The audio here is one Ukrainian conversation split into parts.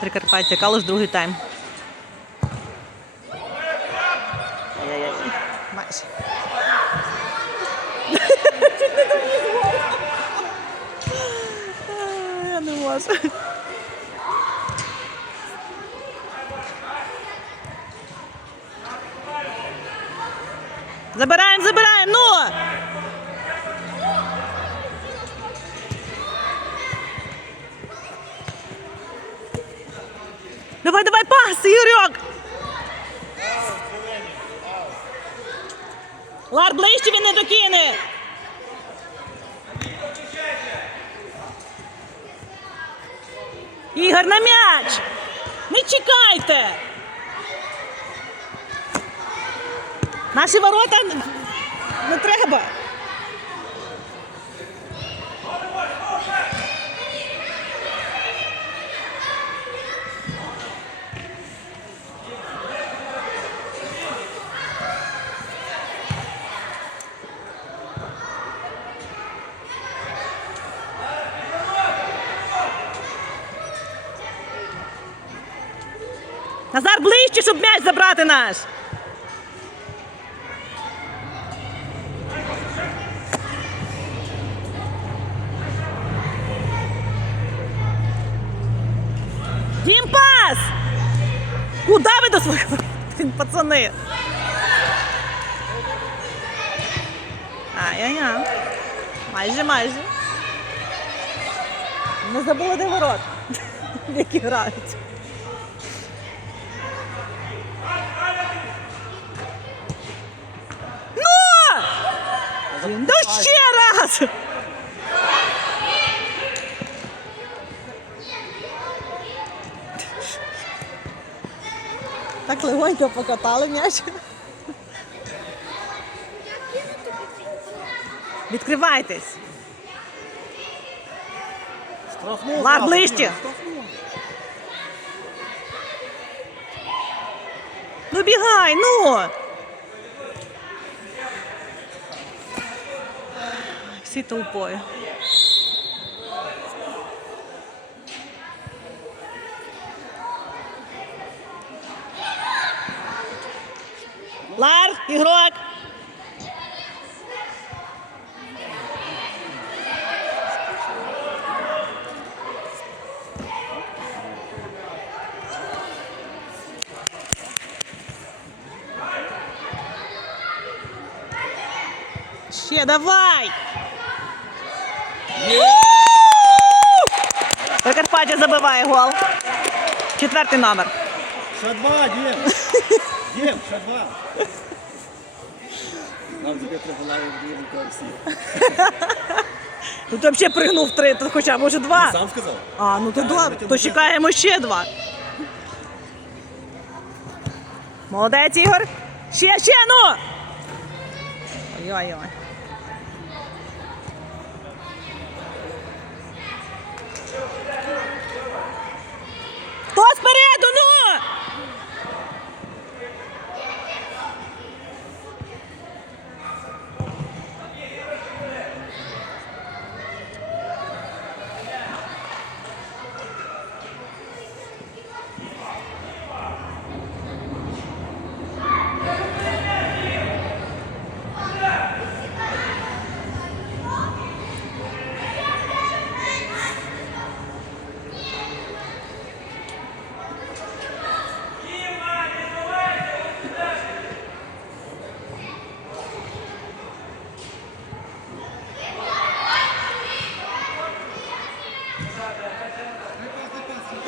Прикарпаття, Калуш, другий тайм. Майже. Чуть не довіз Я не можу. Забираємо, забираємо, ну! Давай, давай, пас, Юрьок! Лар, ближче він не докине! Ігор на м'яч! Не чекайте! Наші ворота не треба. Назар ближче, щоб м'яч забрати наш. Дім пас! Куда ви до своїх? Пацани. Ай-яй-яй. Майже, майже. Не забула, де ворот, які грають. Ну! Ну ще раз! Так легонько покатали м'яч. Відкривайтесь. Зразу, ближче. Ну бігай, ну. Всі толпою. Лар, ігрок. Ще давай! Прикарпаття забиває гол. Четвертий номер. Ще два, Дім. Дім, ще два. Нам треба навіть дві користі. Ну ти взагалі пригнув три, то хоча може два. Сам сказав? А, ну то два. То чекаємо ще два. Молодець, Ігор. Ще, ще, ну! Ой-ой-ой. Хто спереду, ну!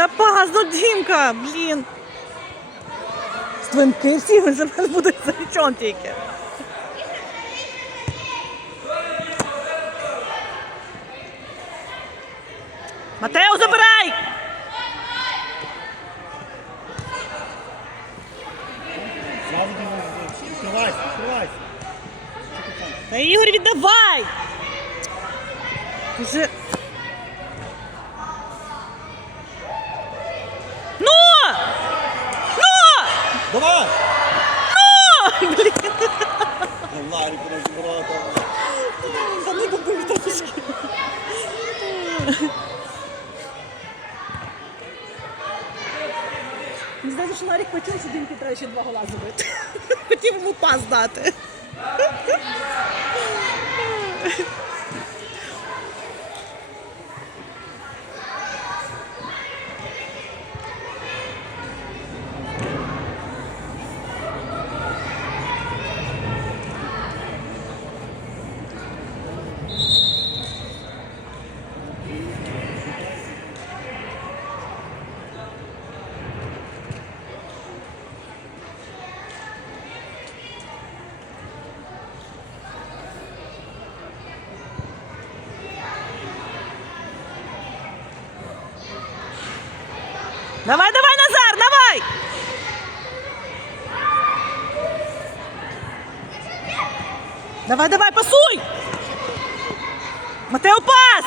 Та пас, ну Дімка, блін. Ствинки всі ви зараз будуть за тільки. Матео, забирай! Зразу Дім. Відкривайся, відкривайся. Та Ігор, віддавай! Уже... Ну! Ну! Давай! Ну! Блін, Ну, Ларі, розборота. та не Мені здається, що Ларік почув, що Дімки треба ще два гола забити. Хотів йому пас дати. Давай, давай, Назар, давай! Давай, давай, пасуй! Матео, пас!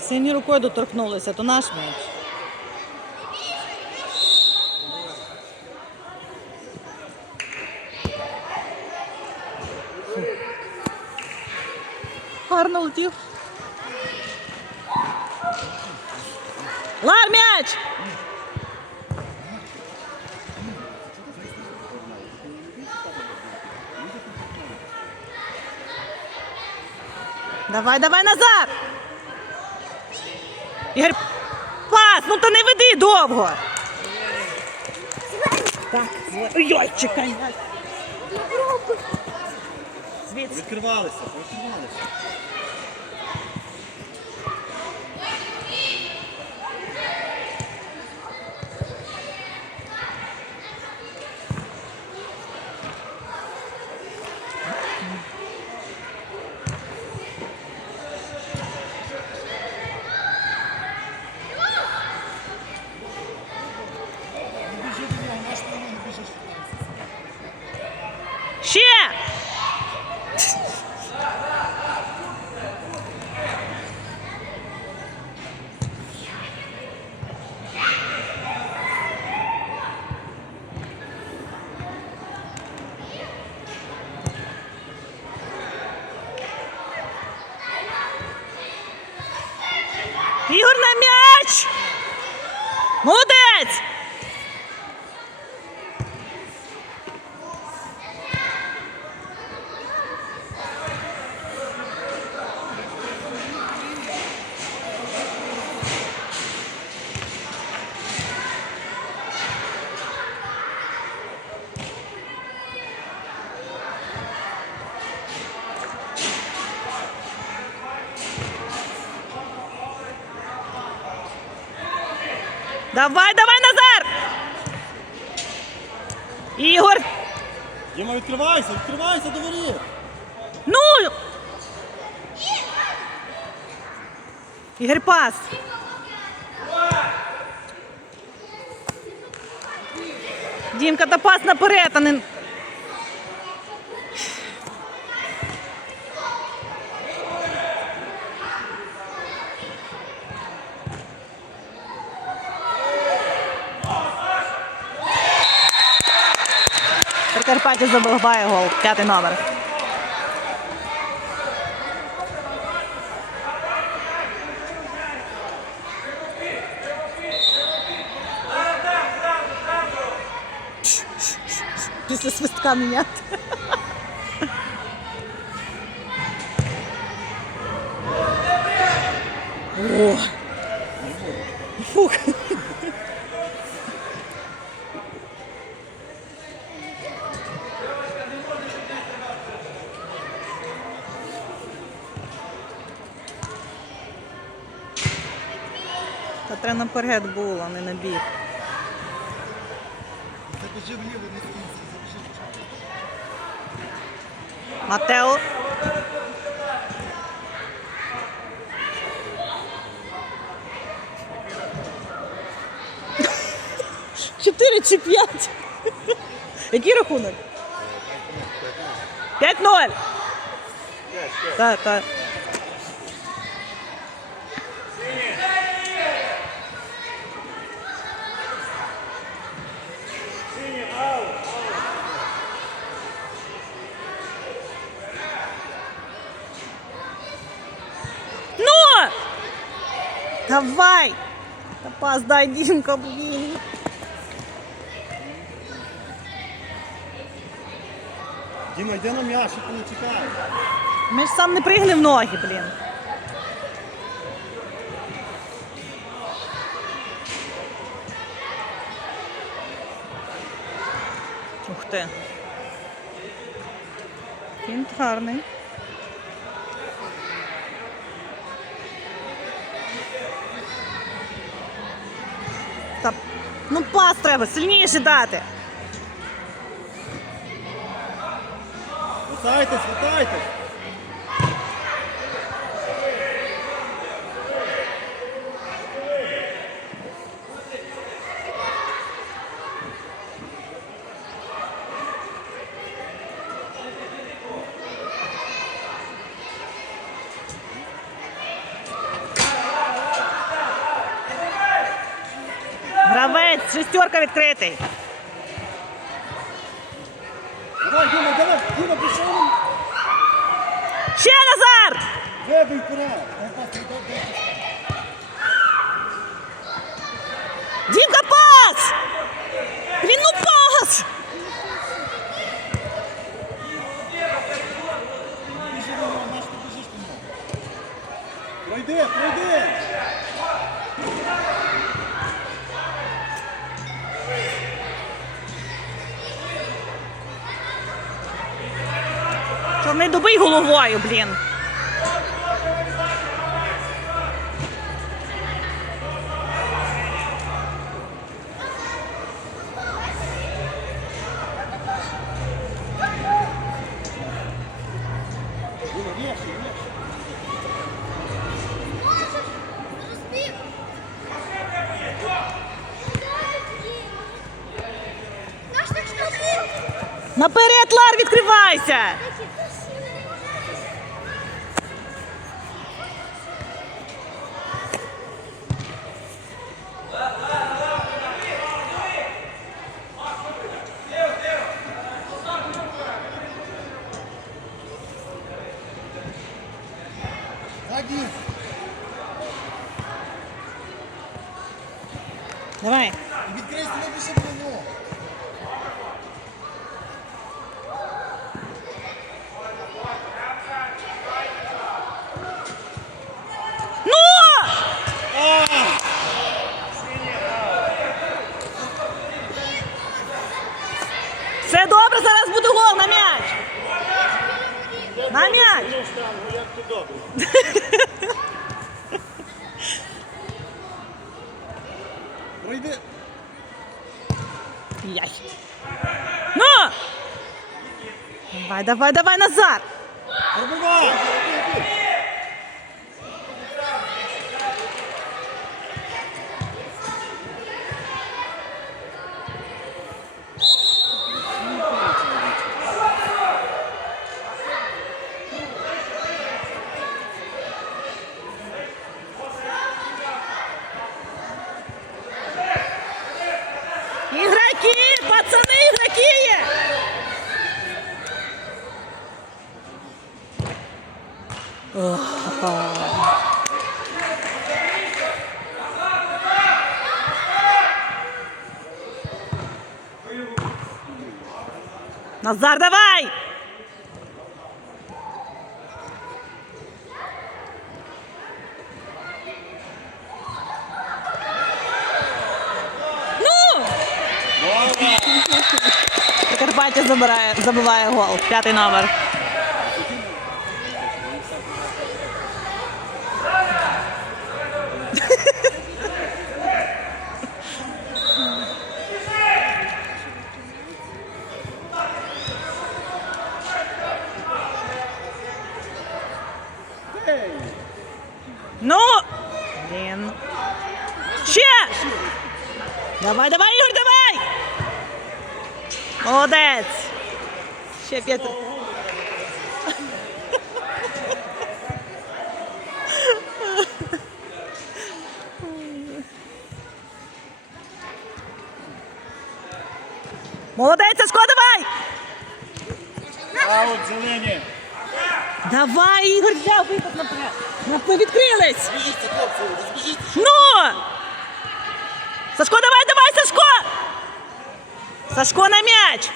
Синій рукою доторкнулися, то наш м'яч. Гарно летів. Лар м'яч! Давай, давай, Назар! Ігор, пас, ну та не веди довго. Так, ой, чекай. Відкривалися, відкривалися. Ще! Ігор на м'яч! Молодець! Давай, давай, Назар! Ігор! Діма, відкривайся, відкривайся до. Ну! Ігор пас. Дімка, та пас наперед, а не... Прикарпаття забиває гол, п'ятий номер. Після свистка міняти. О. Треба було, не на бік. Забіжи вліво, не скінься, забіжи. Матео. Чотири чи п'ять? Який рахунок? П'ять ноль. Так, так. Давай! Пас дай, Дімка, блін. Діма, йди на м'яч, ти не чекай. Ми ж сам не пригли в ноги, блін. Ух ти. Фінт гарний. Та, ну пас треба, сильніше дати. Витайтесь, витайтесь. Шестерка відкритий. Давай, Діма, давай, Діма, пішов. Ще Назар! Вибий вперед. Дай пас, дай, дай, дай. Дімка пас! Блін, ну пас! Біжи до нього, наш ти біжиш до нього. Пройди, пройди. Що не добий головою, блін. Наперед, Лар, відкривайся! Так, Дім. Давай. І відкрийся, не більше до нього. Ну! Все добре, зараз буде гол на м'яч. На м'яч. Як ти добре. Пройди. Яй. Ну! Давай, давай, давай, Назар! Пробивай. Ігроки! Пацани, ігроки є! Назар, давай! Ну! Прикарпаття забирає, забиває гол. П'ятий номер. Ей. Ну! Блін. Ще! Давай, давай, Ігор, давай! Молодець! Ще п'ять. Молодець, Сашко, давай! Аут, зелені. Давай, Ігор, взяв випад наперед. Ми відкрились. Збіжіться, хлопці, розбіжіться. Ну! Сашко, давай, давай, Сашко! Сашко на м'яч!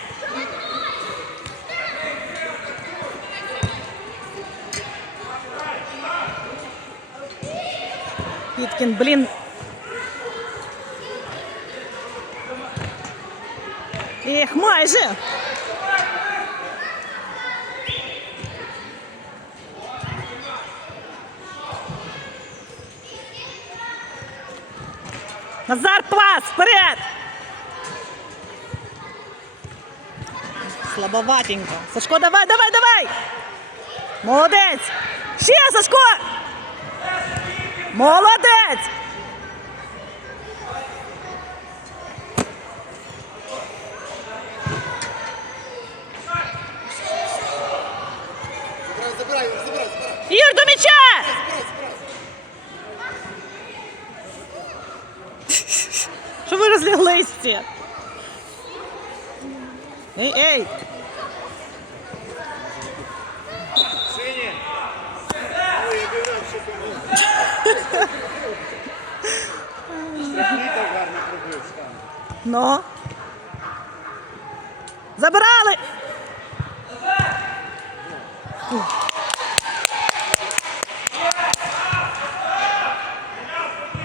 Піткін, блін. Ех, майже. Назар, пас, вперед! Слабоватенько. Сашко, давай, давай, давай! Молодець! Ще, Сашко! Молодець! Забирай, забирай, забирай, забирай. Ігор, до м'яча! Забирай, забирай. Що ви розляглись всі? Ей, ей! Сині. Ой, я дивлюсь, що ти Страхний так гарно пробив, стан. Ну. Забирали!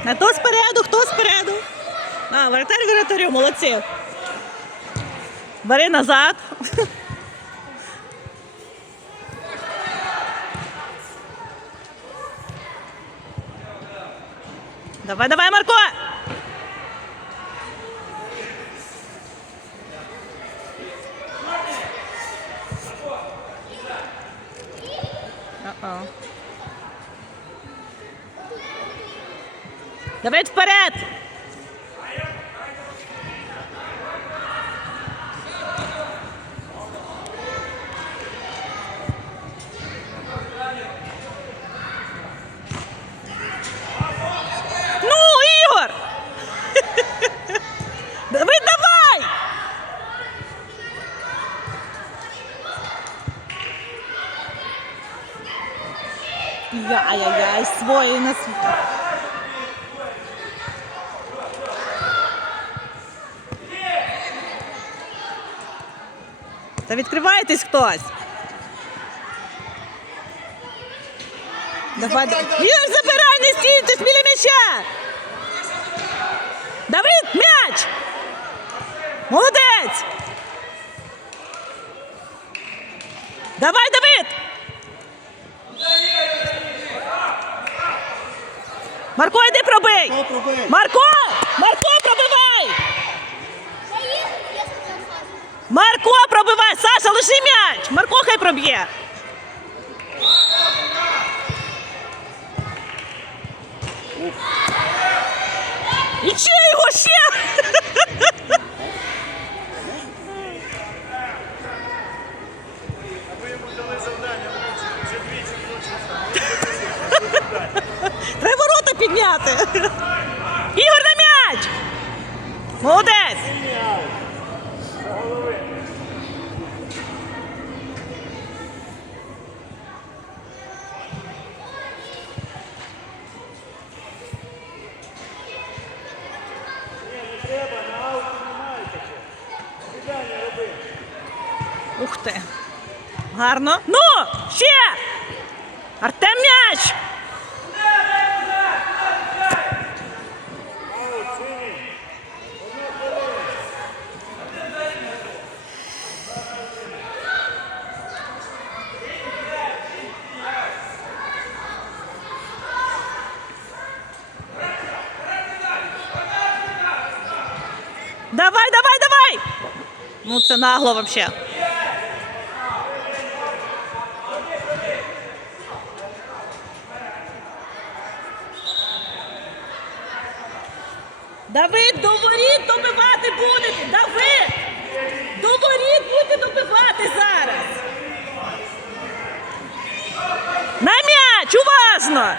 А хто спереду, хто спереду? А, воротар воротарю, молодці. Бери назад. Давай, давай, Марко! Та відкривайтесь хтось. Давай, Забирай, давай. Ігор, забирай, не стійте біля м'яча. Давид, м'яч! Молодець! Давай, Давид! Марко, йди пробий! Хто пробив? Марко! Марко, Марко, пробивай! Саша, лиши м'яч! Марко хай проб'є! І ще його ще! Треба ворота підняти! Ігор на м'яч! Молодець! Треба, на ауті немає такого. Кидання роби. Ух ти! Гарно! Ну! Ще! Артем м'яч! Аут, синій. Давай, давай, давай! Ну це нагло вообще. Давид, до воріт добивати будете! Давид! До воріт будете добивати зараз! На м'яч! Уважно!